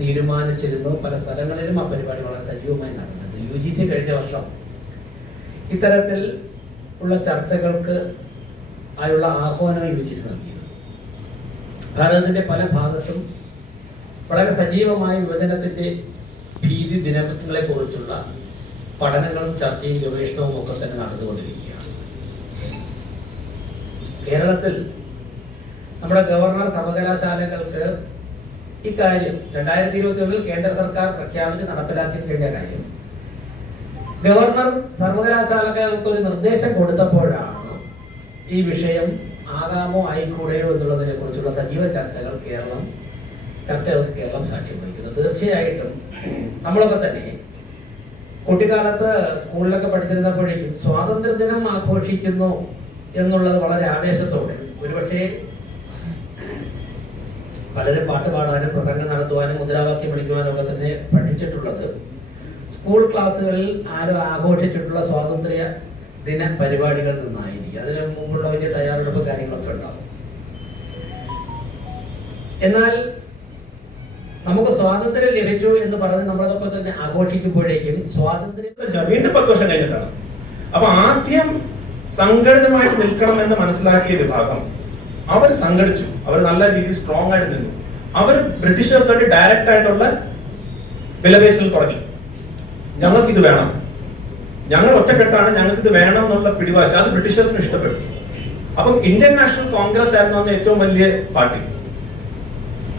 തീരുമാനിച്ചിരുന്നു. പല സ്ഥലങ്ങളിലും ആ പരിപാടി വളരെ സജീവമായി നടന്നത്. UGC കഴിഞ്ഞ വർഷം ഇത്തരത്തിൽ ഉള്ള ചർച്ചകൾക്ക് ആയുള്ള ആഹ്വാനം UGC നൽകിയിരുന്നു. ഭാരതത്തിൻ്റെ പല ഭാഗത്തും വളരെ സജീവമായ വിഭജനത്തിൻ്റെ ഭീതി ദിനങ്ങളെ കുറിച്ചുള്ള പഠനങ്ങളും ചർച്ചയും ഗവേഷണവും ഒക്കെ തന്നെ നടന്നുകൊണ്ടിരിക്കുകയാണ്. കേരളത്തിൽ നമ്മുടെ ഗവർണർ സർവകലാശാലകൾക്ക് ഇക്കാര്യം 2021 കേന്ദ്ര സർക്കാർ പ്രഖ്യാപിച്ച് നടപ്പിലാക്കി കഴിഞ്ഞ കാര്യം ഗവർണർ സർവകലാശാലകൾക്ക് ഒരു നിർദ്ദേശം കൊടുത്തപ്പോഴാണ് ഈ വിഷയം ആകാമോ ആയിക്കൂടെയോ എന്നുള്ളതിനെ കുറിച്ചുള്ള സജീവ ചർച്ചകൾക്ക് കേരളം സാക്ഷ്യം വഹിക്കുന്നത്. തീർച്ചയായിട്ടും നമ്മളൊക്കെ തന്നെ കുട്ടിക്കാലത്ത് സ്കൂളിലൊക്കെ പഠിച്ചിരുന്നപ്പോഴേക്കും സ്വാതന്ത്ര്യദിനം ആഘോഷിക്കുന്നു എന്നുള്ളത് വളരെ ആവേശത്തോടെ, ഒരുപക്ഷെ പലരും പാട്ട് പാടാനും പ്രസംഗം നടത്തുവാനും മുദ്രാവാക്യം വിളിക്കുവാനും ഒക്കെ തന്നെ പഠിച്ചിട്ടുള്ളത് സ്കൂൾ ക്ലാസ്സുകളിൽ ആഘോഷിച്ചിട്ടുള്ള സ്വാതന്ത്ര്യ ദിന പരിപാടികളിൽ നിന്നായിരിക്കും. അതിന് മുമ്പുള്ള വലിയ തയ്യാറെടുപ്പ് കാര്യങ്ങളൊക്കെ ഉണ്ടാവും. എന്നാൽ നമുക്ക് സ്വാതന്ത്ര്യം ലഭിച്ചു എന്ന് പറഞ്ഞ് നമ്മളതൊക്കെ തന്നെ ആഘോഷിക്കുമ്പോഴേക്കും സ്വാതന്ത്ര്യം വീണ്ടും 10 വർഷം കഴിഞ്ഞിട്ടാണ്. അപ്പൊ ആദ്യം സംഘടിതമായിട്ട് നിൽക്കണം എന്ന് മനസ്സിലാക്കിയ വിഭാഗം അവർ സംഘടിച്ചു. അവർ നല്ല രീതിയിൽ സ്ട്രോങ് ആയിട്ട് നിന്നു. അവർ ബ്രിട്ടീഷേഴ്സുമായിട്ട് ഡയറക്റ്റ് ആയിട്ടുള്ള വിലപേശൽ തുടങ്ങി. ഞങ്ങൾക്ക് ഇത് വേണം, ഞങ്ങൾ ഒറ്റക്കെട്ടാണ്, ഞങ്ങൾക്ക് ഇത് വേണം എന്നുള്ള പിടിവാശി അത് ബ്രിട്ടീഷേഴ്സിന് ഇഷ്ടപ്പെട്ടു. അപ്പം ഇന്ത്യൻ നാഷണൽ കോൺഗ്രസ് ആയിരുന്നു അന്ന് ഏറ്റവും വലിയ പാർട്ടി.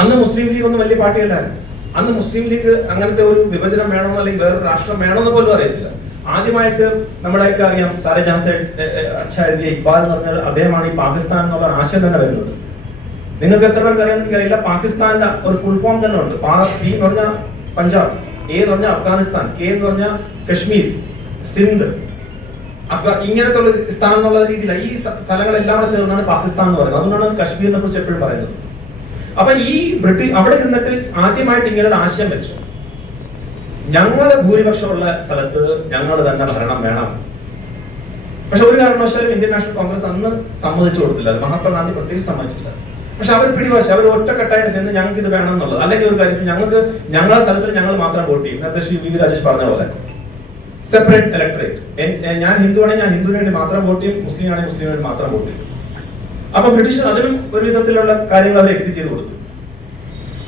അന്ന് മുസ്ലിം ലീഗ് ഒന്നും വലിയ പാർട്ടിയല്ലായിരുന്നു. അന്ന് മുസ്ലിം ലീഗ് അങ്ങനത്തെ ഒരു വിഭജനം വേണമെന്നോ അല്ലെങ്കിൽ വേറൊരു രാഷ്ട്രം വേണമെന്ന് പോലും അറിയത്തില്ല. ആദ്യമായിട്ട് നമ്മളെയൊക്കെ അറിയാം, സാരെ ജാൻസെ അച്ഛാ എഴുതിയ ഇക്ബാൽ എന്ന് പറഞ്ഞാൽ അദ്ദേഹമാണ് ഈ പാകിസ്ഥാൻ എന്നുള്ള ആശയം തന്നെ വരുന്നത്. നിങ്ങൾക്ക് എത്ര പേർക്ക് അറിയാമെന്ന് എനിക്കറിയില്ല. പാകിസ്ഥാന്റെ ഒരു ഫുൾ ഫോം തന്നെ ഉണ്ട്. പി എന്ന് പറഞ്ഞാൽ പഞ്ചാബ്, എ എന്ന് പറഞ്ഞാൽ അഫ്ഗാനിസ്ഥാൻ, കെ എന്ന് പറഞ്ഞാൽ കശ്മീർ, സിന്ധ്, ഇങ്ങനത്തെ ഉള്ള സ്ഥാനം എന്നുള്ള രീതിയിലാണ് ഈ സ്ഥലങ്ങളെല്ലാം കൂടെ ചേർന്നാണ് പാകിസ്ഥാൻ എന്ന് പറയുന്നത്. അതുകൊണ്ടാണ് കശ്മീരിനെ കുറിച്ച് എപ്പോഴും പറയുന്നത്. അപ്പൊ ഈ അവിടെ നിന്നിട്ട് ആദ്യമായിട്ട് ഇങ്ങനെ ഒരു ആശയം വെച്ചു, ഞങ്ങളുടെ ഭൂരിപക്ഷമുള്ള സ്ഥലത്ത് ഞങ്ങൾ തന്നെ ഭരണം വേണം. പക്ഷെ ഒരു കാരണവശാലും ഇന്ത്യൻ നാഷണൽ കോൺഗ്രസ് അന്ന് സമ്മതിച്ചു കൊടുത്തില്ല. അത് മഹാത്മാഗാന്ധി പ്രത്യേകിച്ച് സമ്മതിച്ചില്ല. പക്ഷെ അവർ പിടിവാശി, അവർ ഒറ്റക്കെട്ടായിട്ട് നിന്ന് ഞങ്ങൾക്ക് ഇത് വേണം എന്നുള്ളത്. അല്ലെങ്കിൽ ഒരു കാര്യത്തിൽ ഞങ്ങളുടെ സ്ഥലത്തിൽ ഞങ്ങൾ മാത്രം വോട്ട് ചെയ്യും. നേരത്തെ ശ്രീ വി രാജേഷ് പറഞ്ഞ പോലെ സെപ്പറേറ്റ് ഇലക്ടറേറ്റ്. ഞാൻ ഹിന്ദു ആണെങ്കിൽ ഞാൻ ഹിന്ദുവിന് വേണ്ടി മാത്രം വോട്ട് ചെയ്യും, മുസ്ലിം ആണെങ്കിൽ മുസ്ലിം വേണ്ടി മാത്രം വോട്ട് ചെയ്യും. അപ്പൊ ബ്രിട്ടീഷ് അതിനും ഒരു വിധത്തിലുള്ള കാര്യങ്ങൾ അവർ എഗ്രി ചെയ്ത് കൊടുത്തു.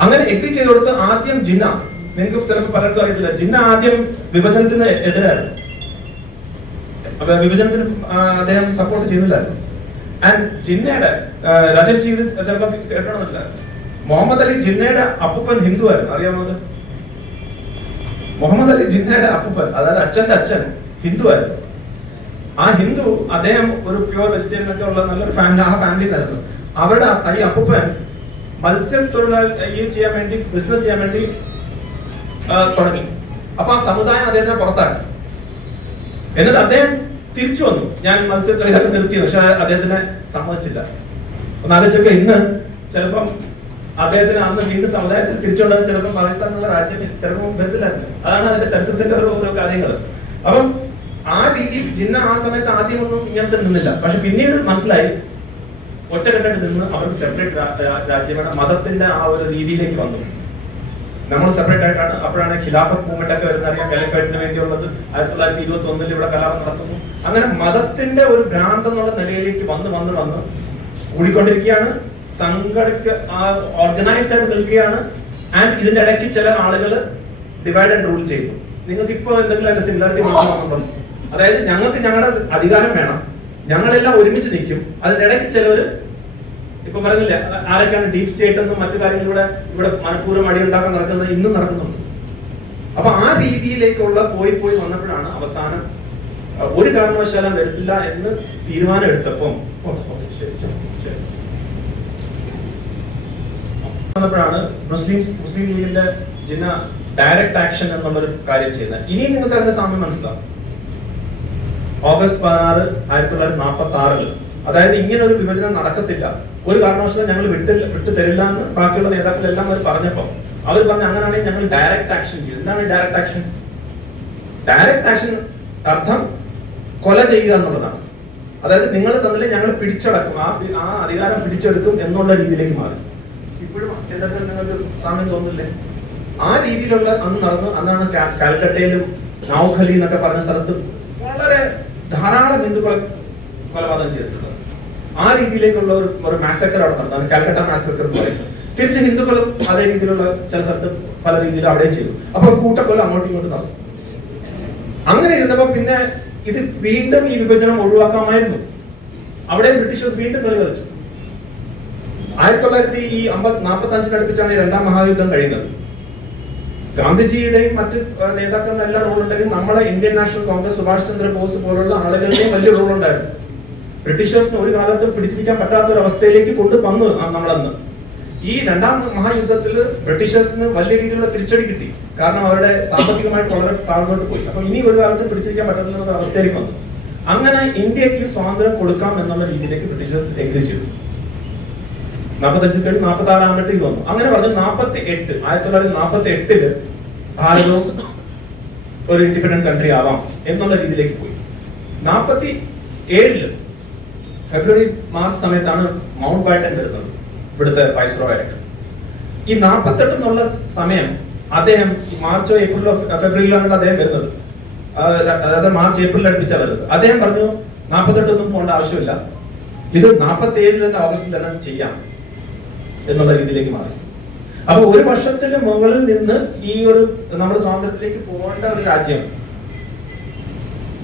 അങ്ങനെ എഗ്രി ചെയ്ത് കൊടുത്ത് ആദ്യം ജിന്ന, നിങ്ങൾക്ക് ചിലപ്പോൾ പലർക്കും അറിയത്തില്ല, ജിന്ന ആദ്യം വിഭജനത്തിന് എതിരായിരുന്നു. അപ്പൊ വിഭജനത്തിന് അദ്ദേഹം സപ്പോർട്ട് ചെയ്യുന്നില്ലായിരുന്നു. ആൻഡ് ജിന്നയുടെ രാജേഷ് ചെയ്ത് ചിലപ്പോൾ കേട്ടണമെന്നില്ല, മുഹമ്മദ് അലി ജിന്നയുടെ അപ്പൂപ്പൻ ഹിന്ദു ആയിരുന്നു. അറിയാവുന്നത് മുഹമ്മദ് അലി ജിന്നയുടെ അപ്പൂപ്പൻ, അതായത് അച്ഛന്റെ അച്ഛൻ ഹിന്ദു ആയിരുന്നു. ആ ഹിന്ദു അദ്ദേഹം ഒരു പ്യൂർ വെജിറ്റേറിയൻ ഒക്കെ ഉള്ള നല്ലൊരു ഫാമിലി, ആ ഫാമിലിന്നായിരുന്നു. അവരുടെ ഈ അപ്പൂപ്പൻ മത്സ്യത്തൊഴിലാളി ചെയ്യാൻ വേണ്ടി, ബിസിനസ് ചെയ്യാൻ വേണ്ടി തുടങ്ങി. അപ്പൊ ആ സമുദായം അദ്ദേഹത്തിനെ പുറത്താക്കി. എന്നിട്ട് അദ്ദേഹം തിരിച്ചു വന്നു, ഞാൻ മത്സ്യത്തൊഴിലാളി നിർത്തിയത്. പക്ഷെ അദ്ദേഹത്തിനെ സമ്മതിച്ചില്ല. ഒന്ന് ആലോചിച്ചൊക്കെ ഇന്ന് ചിലപ്പം അദ്ദേഹത്തിന് അന്ന് വീണ്ടും സമുദായത്തിൽ തിരിച്ചുകൊണ്ടത് ചിലപ്പോൾ പാകിസ്ഥാനുള്ള രാജ്യം ചിലപ്പോൾ വരത്തില്ലായിരുന്നു. അതാണ് അതിന്റെ ചരിത്രത്തിന്റെ ഓരോ കാര്യങ്ങൾ. അപ്പം ആ രീതിയിൽ ജിന്ന ആ സമയത്ത് ആദ്യമൊന്നും ഇങ്ങനത്തെ നിന്നില്ല. പക്ഷെ പിന്നീട് മനസ്സിലായി ഒറ്റക്കെട്ടായിട്ട് നിന്ന് അവർക്ക് സെപ്പറേറ്റ് രാജ്യമാണ്, മതത്തിന്റെ ആ ഒരു രീതിയിലേക്ക് വന്നു. നമ്മൾ സെപ്പറേറ്റ് ആയിട്ടാണ്. അപ്പോഴാണ് ഖിലാഫത്ത് മൂവ്മെന്റ് ഒക്കെ വരുന്നത്. അറിയാം, കാലിഫേറ്റിന് വേണ്ടിയുള്ളത് 1921 ഇവിടെ കലാപം നടക്കുന്നു. അങ്ങനെ മതത്തിന്റെ ഒരു ഭ്രാന്ത് എന്നുള്ള നിലയിലേക്ക് വന്ന് കൂടിക്കൊണ്ടിരിക്കുകയാണ്. ഓർഗനൈസ്ഡ് ആയിട്ട് നിൽക്കുകയാണ്. ആൻഡ് ഇതിന്റെ ഇടയ്ക്ക് ചില ആളുകൾ ഡിവൈഡ് ആൻഡ് റൂൾ ചെയ്തു. നിങ്ങൾക്ക് ഇപ്പോൾ എന്തെങ്കിലും അതിന്റെ സിമിലാരിറ്റി മനസ്സിലാക്കുന്നുണ്ടോ? അതായത് ഞങ്ങൾക്ക് ഞങ്ങളുടെ അധികാരം വേണം, ഞങ്ങളെല്ലാം ഒരുമിച്ച് നിൽക്കും. അതിന്റെ ഇടയ്ക്ക് ചിലവർ ഇപ്പൊ പറഞ്ഞില്ല ആരൊക്കെയാണ് ഡീപ് സ്റ്റേറ്റ് എന്നും മറ്റു കാര്യങ്ങളിലൂടെ ഇവിടെ മനഃപൂർവ്വം അടിയുണ്ടാക്കാൻ നടക്കുന്നത് ഇന്നും നടക്കുന്നുണ്ട്. അപ്പൊ ആ രീതിയിലേക്കുള്ള പോയി വന്നപ്പോഴാണ് അവസാനം ഒരു കാരണവശാലും വരത്തില്ല എന്ന് തീരുമാനം എടുത്തപ്പം വന്നപ്പോഴാണ് മുസ്ലിം ലീഗിന്റെ ജിന്ന ഡയറക്റ്റ് ആക്ഷൻ എന്നുള്ളൊരു കാര്യം ചെയ്യുന്നത്. ഇനിയും നിങ്ങൾക്ക് അതിന്റെ സാമ്യം മനസ്സിലാവും. ഓഗസ്റ്റ് 16, 1946, അതായത് ഇങ്ങനെ ഒരു വിഭജനം നടക്കത്തില്ല, ഒരു കാരണവശാലും ഞങ്ങൾ വിട്ടു തരില്ല എന്ന് ബാക്കിയുള്ള നേതാക്കളെല്ലാം അവർ പറഞ്ഞപ്പോൾ അവർ പറഞ്ഞ അങ്ങനെയാണെങ്കിൽ ഞങ്ങൾ ഡയറക്റ്റ് ആക്ഷൻ ചെയ്യും. എന്താണ് ഡയറക്റ്റ് ആക്ഷൻ? ഡയറക്റ്റ് ആക്ഷൻ അർത്ഥം കൊല ചെയ്യുക എന്നുള്ളതാണ്. അതായത് നിങ്ങൾ തമ്മിൽ ഞങ്ങൾ പിടിച്ചടക്കും, ആ അധികാരം പിടിച്ചെടുക്കും എന്നുള്ള രീതിയിലേക്ക് മാറി. ഇപ്പോഴും എന്തൊക്കെ നിങ്ങൾക്ക് സാമ്യം തോന്നില്ലേ? ആ രീതിയിലുള്ള അന്നാണ് കാൽക്കട്ടയിലും നൗഖലി എന്നൊക്കെ പറഞ്ഞ സ്ഥലത്ത് വളരെ ധാരാളം ഹിന്ദുക്കളെ കൊലപാതകം ചെയ്തിട്ടുള്ളത്. ആ രീതിയിലേക്കുള്ള ഒരു മാസക്കർ അവിടെ നടന്നു, കാൽക്കട്ട മാസക്കർ എന്ന് പറയുന്നത്. തിരിച്ച് ഹിന്ദുക്കളും അതേ രീതിയിലുള്ള ചില സ്ഥലത്ത് പല രീതിയിൽ അവിടെയും ചെയ്തു. അപ്പോൾ കൂട്ടക്കൊല്ലം അങ്ങോട്ടും ഇങ്ങോട്ടും നടന്നു. അങ്ങനെ ഇരുന്നപ്പോ പിന്നെ ഇത് വീണ്ടും ഈ വിഭജനം ഒഴിവാക്കാമായിരുന്നു. അവിടെ ബ്രിട്ടീഷേഴ്സ് വീണ്ടും കളി കളിച്ചു. 1945 അടുപ്പിച്ചാണ് ഈ രണ്ടാം മഹായുദ്ധം കഴിയുന്നത്. ഗാന്ധിജിയുടെയും മറ്റ് നേതാക്കളുടെ എല്ലാ റോൾ ഉണ്ടെങ്കിലും നമ്മളെ ഇന്ത്യൻ നാഷണൽ കോൺഗ്രസ്, സുഭാഷ് ചന്ദ്രബോസ് പോലുള്ള ആളുകളുടെയും വലിയ റോൾ ഉണ്ടായിരുന്നു. ബ്രിട്ടീഷേഴ്സിന് ഒരു കാലത്ത് പിടിച്ചിരിക്കാൻ പറ്റാത്ത ഒരു അവസ്ഥയിലേക്ക് കൊണ്ടുവന്നു നമ്മളന്ന്. ഈ രണ്ടാം മഹായുദ്ധത്തിൽ ബ്രിട്ടീഷേഴ്സിന് വലിയ രീതിയിലുള്ള തിരിച്ചടി കിട്ടി. കാരണം അവരുടെ സാമ്പത്തികമായിട്ട് വളരെ താഴ്ന്നോട്ട് പോയി. അപ്പൊ ഇനി ഒരു കാലത്ത് പിടിച്ചിരിക്കാൻ പറ്റുന്ന ഒരു അവസ്ഥയിലേക്ക് വന്നു. അങ്ങനെ ഇന്ത്യക്ക് സ്വാതന്ത്ര്യം കൊടുക്കാം എന്നുള്ള രീതിയിലേക്ക് ബ്രിട്ടീഷേഴ്സ് എഗ്രി ചെയ്തു. 45 കഴിഞ്ഞ് 46 ആകുമ്പോഴത്തേക്ക് വന്നു. അങ്ങനെ പറഞ്ഞു 1948 ഭാരതവും ഒരു ഇൻഡിപെൻഡന്റ് കൺട്രി ആവാം എന്നുള്ള രീതിയിലേക്ക് പോയി. 47 ഫെബ്രുവരി മാർച്ച് സമയത്താണ് മൗണ്ട് ബാറ്റൻ വരുന്നത് ഇവിടുത്തെ വൈസ്രോയ് ആയിട്ട്. ഈ 48 എന്നുള്ള സമയം അദ്ദേഹം മാർച്ചോ ഏപ്രിലോ ഫെബ്രുവരിയിലാണ് അദ്ദേഹം വരുന്നത്. അതായത് മാർച്ച് ഏപ്രിൽ അടുപ്പിച്ചാണ് വരുന്നത്. അദ്ദേഹം പറഞ്ഞു 48 ഒന്നും പോകേണ്ട ആവശ്യമില്ല, ഇത് 47 തന്നെ ഓഗസ്റ്റിൽ തന്നെ ചെയ്യാം എന്നുള്ള രീതിയിലേക്ക് മാറി. അപ്പൊ ഒരു വർഷത്തിന് മുകളിൽ നിന്ന് ഈ ഒരു നമ്മുടെ സ്വാതന്ത്ര്യത്തിലേക്ക് പോകേണ്ട ഒരു രാജ്യം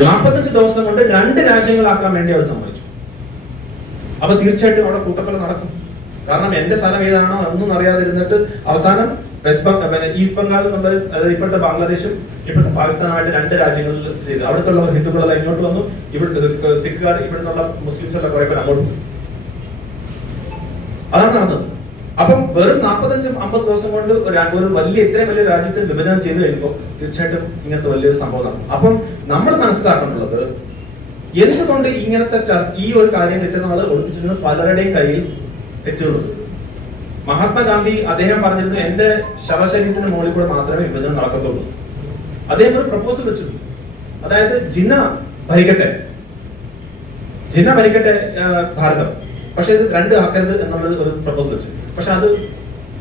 45 ദിവസം കൊണ്ട് 2 രാജ്യങ്ങളാക്കാൻ വേണ്ടി അവർ സമ്മതിച്ചു. അപ്പൊ തീർച്ചയായിട്ടും അവിടെ കൂട്ടക്കൊല നടക്കും. കാരണം എന്റെ സ്ഥലം ഏതാണോ ഒന്നും അറിയാതിരുന്നിട്ട് അവസാനം ഈസ്റ്റ് ബംഗാൾ എന്നുള്ളത്, അതായത് ഇപ്പോഴത്തെ ബാംഗ്ലാദേശും ഇപ്പോഴത്തെ പാകിസ്ഥാനുമായിട്ട് 2 രാജ്യങ്ങളിൽ ചെയ്തു. അവിടുത്തെ ഹിന്ദുക്കളെല്ലാം ഇങ്ങോട്ട് വന്നു, ഇവിടെ സിഖുകാർ ഇവിടുന്നുള്ള മുസ്ലിംസ് എല്ലാം കുറെ പേര് അങ്ങോട്ട് പോയി. അതാണ് നടന്നത്. അപ്പം വെറും 45-50 ദിവസം കൊണ്ട് ഒരു വലിയ ഇത്രയും വലിയ രാജ്യത്തിൽ വിഭജനം ചെയ്തു കഴിയുമ്പോൾ തീർച്ചയായിട്ടും ഇങ്ങനത്തെ വലിയൊരു സംഭവം നടക്കും. അപ്പം നമ്മൾ മനസ്സിലാക്കേണ്ടുള്ളത് എന്തുകൊണ്ട് ഇങ്ങനത്തെ ഈ ഒരു കാര്യം എത്തുന്നത് ഒളിപ്പിച്ചിരുന്ന പലരുടെയും കയ്യിൽ തെറ്റുകളുണ്ട്. മഹാത്മാഗാന്ധി അദ്ദേഹം പറഞ്ഞിരുന്നു എന്റെ ശവശരീരത്തിന് മുകളിൽ കൂടെ മാത്രമേ വിഭജനം നടക്കത്തുള്ളൂ. അദ്ദേഹം ഒരു പ്രപ്പോസൽ വെച്ചു, അതായത് ജിന്ന ഭരിക്കട്ടെ ഭാരതം, പക്ഷെ ഇത് 2 ആക്കരുത് എന്നുള്ളത് ഒരു പ്രപ്പോസൽ വെച്ചു. പക്ഷെ അത്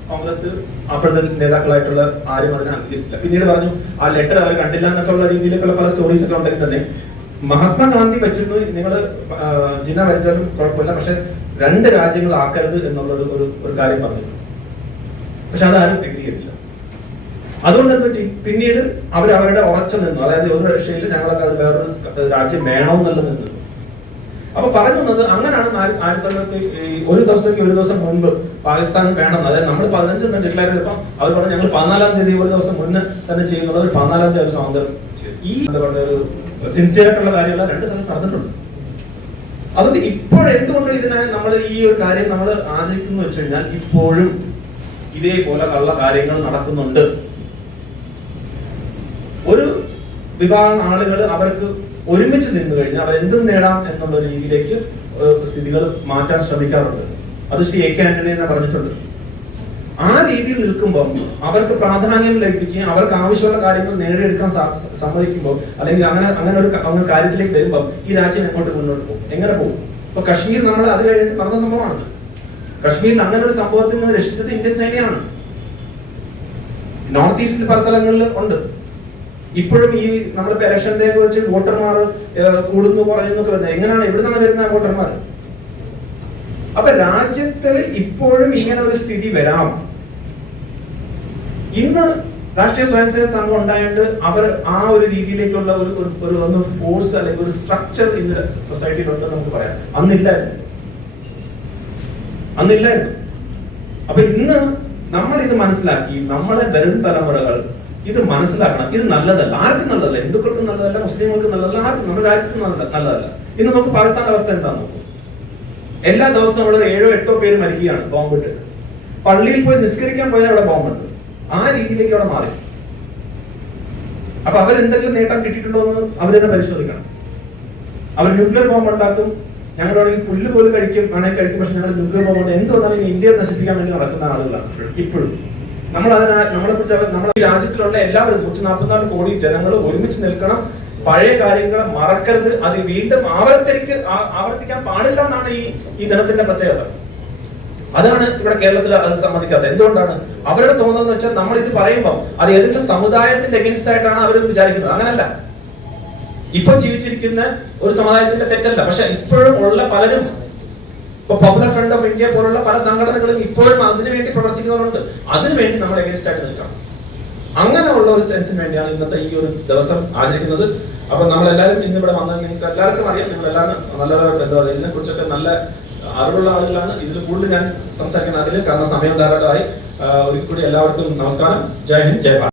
കോൺഗ്രസ് അപ്പോഴത്തെ നേതാക്കളായിട്ടുള്ള ആരും അതിനെ അംഗീകരിച്ചില്ല. പിന്നീട് പറഞ്ഞു ആ ലെറ്റർ അവർ കണ്ടില്ല എന്നൊക്കെ ഉള്ള രീതിയിലേക്കുള്ള പല സ്റ്റോറീസ് ഒക്കെ ഉണ്ടെങ്കിൽ തന്നെ മഹാത്മാഗാന്ധി വെച്ചിരുന്നു നിങ്ങൾ ജിന്ന ഭരിച്ചാലും കുഴപ്പമില്ല, പക്ഷെ 2 രാജ്യങ്ങൾ ആക്കരുത് എന്നുള്ളത് ഒരു കാര്യം പറഞ്ഞു. പക്ഷെ അതാരും അംഗീകരിക്കില്ല. അതുകൊണ്ട് എന്തൊക്കെ പിന്നീട് അവരുടെ ഉറച്ച നിന്നു, അതായത് ഒരു രക്ഷയിൽ ഞങ്ങളൊക്കെ അത് വേറൊരു രാജ്യം വേണമെന്നുള്ളത് നിന്നു. അപ്പൊ പറയുന്നത് അങ്ങനെയാണ് 1900 ഒരു ദിവസം മുൻപ് പാകിസ്ഥാൻ വേണം, അതായത് നമ്മൾ 15 ഡിക്ലെയർ ചെയ്തപ്പോൾ അവർ പറഞ്ഞു ഞങ്ങൾ 14-ാം തീയതി ഒരു ദിവസം മുന്നേ തന്നെ ചെയ്യുന്നത് 14-ാം തീയതി സ്വാതന്ത്ര്യം. ഈ എന്താ പറയുക ഒരു സിൻസിയർ ആയിട്ടുള്ള കാര്യമുള്ള 2 സ്ഥലത്ത് നടന്നിട്ടുണ്ട്. അതുകൊണ്ട് ഇപ്പോഴെന്തുകൊണ്ട് ഇതിനെ നമ്മൾ ഈ ഒരു കാര്യം നമ്മൾ ആചരിക്കുന്നു വെച്ച് കഴിഞ്ഞാൽ ഇപ്പോഴും ഇതേപോലെ ഉള്ള കാര്യങ്ങൾ നടക്കുന്നുണ്ട്. ഒരു വിഭാഗം ആളുകൾ അവർക്ക് ഒരുമിച്ച് നിന്ന് കഴിഞ്ഞാൽ അവർ എന്തും നേടാം എന്നുള്ള രീതിയിലേക്ക് സ്ഥിതികൾ മാറ്റാൻ ശ്രമിക്കാറുണ്ട്. അത് ശ്രീ എ കെ ആന്റണി എന്ന് പറഞ്ഞിട്ടുണ്ട്. ആ രീതിയിൽ നിൽക്കുമ്പോൾ അവർക്ക് പ്രാധാന്യം ലഭിക്കുകയും അവർക്ക് ആവശ്യമുള്ള കാര്യങ്ങൾ നേടിയെടുക്കാൻ സമ്മതിക്കുമ്പോൾ അല്ലെങ്കിൽ അങ്ങനെ ഒരു കാര്യത്തിലേക്ക് വരുമ്പോൾ ഈ രാജ്യം എങ്ങോട്ട് മുന്നോട്ട് പോകും, എങ്ങനെ പോകും? ഇപ്പൊ കശ്മീർ നമ്മൾ അത് കഴിഞ്ഞിട്ട് നടന്ന സംഭവമാണ്. കശ്മീരിൽ അങ്ങനെ ഒരു സംഭവത്തിൽ നിന്ന് രക്ഷിച്ചത് ഇന്ത്യൻ സൈന്യമാണ്. നോർത്ത് ഈസ്റ്റിൽ പല സ്ഥലങ്ങളിൽ ഉണ്ട്. ഇപ്പോഴും ഈ നമ്മളിപ്പോ ഇലക്ഷനെ വെച്ച് വോട്ടർമാർ കൂടുന്നു കുറയുന്നു എങ്ങനെയാണ്, എവിടെ നിന്നാണ് വരുന്ന വോട്ടർമാർ? അപ്പൊ രാജ്യത്തിൽ ഇപ്പോഴും ഇങ്ങനെ ഒരു സ്ഥിതി വരാം. ഇന്ന് രാഷ്ട്രീയ സ്വയംസേവക സംഘം ഉണ്ടായിട്ട് അവർ ആ ഒരു രീതിയിലേക്കുള്ള ഒരു ഫോഴ്സ് അല്ലെങ്കിൽ ഒരു സ്ട്രക്ചർ ഇന്ന് സൊസൈറ്റിയിലുണ്ട് നമുക്ക് പറയാം. അന്നില്ലായിരുന്നു. അപ്പൊ ഇന്ന് നമ്മൾ ഇത് മനസ്സിലാക്കി നമ്മളെ വരും തലമുറകൾ ഇത് മനസ്സിലാക്കണം. ഇത് നല്ലതല്ല, ആർക്കും നല്ലതല്ല, ഹിന്ദുക്കൾക്കും നല്ലതല്ല, മുസ്ലിങ്ങൾക്ക് നല്ലതല്ല, ആർക്കും നമ്മുടെ രാജ്യത്തും നല്ലതല്ല. ഇന്ന് നമുക്ക് പാകിസ്ഥാന്റെ അവസ്ഥ എന്താന്ന് നോക്കും. എല്ലാ ദിവസവും അവിടെ 7-8 പേര് മരിക്കുകയാണ് ബോംബിട്ട്. പള്ളിയിൽ പോയി നിസ്കരിക്കാൻ പോയാൽ അവിടെ ബോംബുണ്ട്. ആ രീതിയിലേക്ക് അവിടെ മാറി. അപ്പൊ അവരെന്തെങ്കിലും നേട്ടം കിട്ടിയിട്ടുണ്ടോ എന്ന് അവരെന്നെ പരിശോധിക്കണം. അവർ ന്യൂക്ലിയർ ബോംബ് ഉണ്ടാക്കും, ഞങ്ങളാണെങ്കിൽ പുല്ല് പോലും വേണമെങ്കിൽ കഴിക്കും, പക്ഷെ ഞങ്ങൾ ന്യൂക്ലിയർ ബോംബ് എന്ത് വന്നാലും ഇന്ത്യയെ നശിപ്പിക്കാൻ വേണ്ടി നടക്കുന്ന ആളുകളാണ് ഇപ്പോഴും. നമ്മളെ കുറിച്ച് നമ്മുടെ ഈ രാജ്യത്തിലുള്ള എല്ലാവരും 144 കോടി ജനങ്ങൾ ഒരുമിച്ച് നിൽക്കണം. പഴയ കാര്യങ്ങൾ മറക്കരുത്, അത് വീണ്ടും ആവർത്തിക്കാൻ പാടില്ല എന്നാണ് ഈ ദിനത്തിന്റെ പ്രത്യേകത. അതാണ് ഇവിടെ കേരളത്തിൽ അത് സമ്മതിക്കാത്തത്. എന്തുകൊണ്ടാണ്? അവരുടെ തോന്നൽ എന്ന് വെച്ചാൽ നമ്മൾ ഇത് പറയുമ്പോൾ അത് ഏതെങ്കിലും സമുദായത്തിന്റെ അഗേൻസ്റ്റ് ആയിട്ടാണ് അവർ വിചാരിക്കുന്നത്. അങ്ങനല്ല. ഇപ്പൊ ജീവിച്ചിരിക്കുന്ന ഒരു സമുദായത്തിന്റെ തെറ്റല്ല. പക്ഷെ ഇപ്പോഴും ഉള്ള പലരും, ഇപ്പൊ പോപ്പുലർ ഫ്രണ്ട് ഓഫ് ഇന്ത്യ പോലുള്ള പല സംഘടനകളും ഇപ്പോഴും അതിനുവേണ്ടി പ്രവർത്തിക്കുന്നവരുണ്ട്. അതിനുവേണ്ടി നമ്മൾ അഗേൻസ്റ്റ് ആയിട്ട് നിൽക്കണം. അങ്ങനെയുള്ള ഒരു സെൻസിന് വേണ്ടിയാണ് ഇന്നത്തെ ഈ ഒരു ദിവസം ആചരിക്കുന്നത്. അപ്പൊ നമ്മളെല്ലാവരും ഇന്ന് ഇവിടെ വന്നത് നിങ്ങൾക്ക് എല്ലാവർക്കും അറിയാം. നിങ്ങളെല്ലാവരും നല്ല എന്താ പറയുക, ഇതിനെ കുറിച്ചൊക്കെ നല്ല അറിവുള്ള ആളുകളാണ്. ഇതിൽ കൂടുതൽ ഞാൻ സംസാരിക്കാൻ അതിൽ കാരണം സമയം ധാരാളമായി. ഒരിക്കൽ കൂടി എല്ലാവർക്കും നമസ്കാരം. ജയ് ഹിന്ദ്, ജയ് ഭാരത്.